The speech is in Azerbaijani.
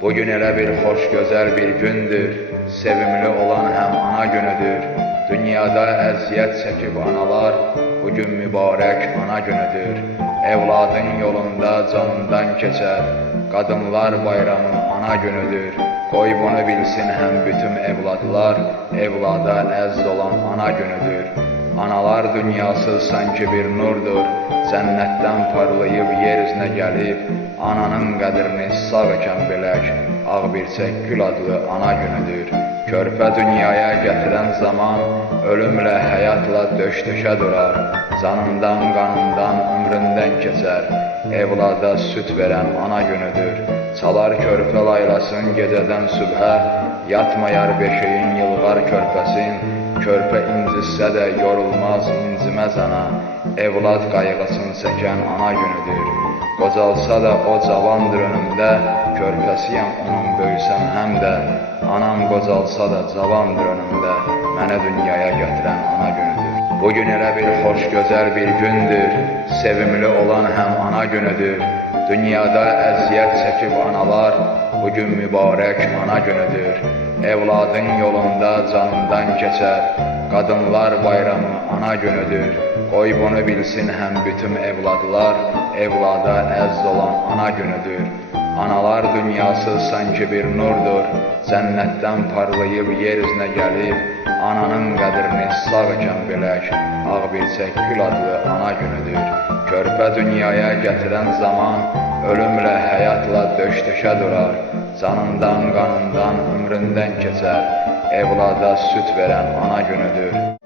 Bugün elə bir xoş gözəl bir gündür, sevimli olan həm ana günüdür. Dünyada əziyyət çəkib analar, bugün mübarək ana günüdür. Evladın yolunda canından keçər, qadınlar bayramı ana günüdür. Qoy bunu bilsin həm bütün evladlar, evlada əziz olan ana günüdür. Analar dünyası sanki bir nurdur, cənnətdən parlayıb yer üzünə gəlib, ananın qədrini sağ ikən bilək, ağ birçək gül adlı ana günüdür. Körpə dünyaya gətirən zaman, ölümlə, həyatla döş-döşə durar, canından, qanından, ömründən keçər, evlada süt verən ana günüdür. Çalar körpə laylasın gecədən sübhə, yatmayar beşiyin yılğar körpəsin, körpə incisə də yorulmaz, inciməz ana, evlad qayğısını çəkən ana günüdür. Qocalsa da o cavandır önümdə, körpəsiyəm onun böyüsəm həm də, anam qocalsa da cavandır önümdə, mənə dünyaya gətirən ana günüdür. Bugün elə bir xoş gözəl bir gündür, sevimli olan həm ana günüdür. Dünyada əziyyət çəkib analar, bugün mübarək ana günüdür. Evladın yolunda canından keçər, qadınlar bayramı ana günüdür. Qoy bunu bilsin həm bütün evladlar, evlada əziz olan ana günüdür. Analar dünyası sanki bir nurdur, cənnətdən parlayıb yer üzünə gəlib, ananın qədrini sağ ikən bilək, ağ birçək gül adlı ana günüdür. Körpə dünyaya gətirən zaman, ölümlə, həyatla döş-döşə durar, canından, qanından, ömründən keçər, evlada süt verən ana günüdür.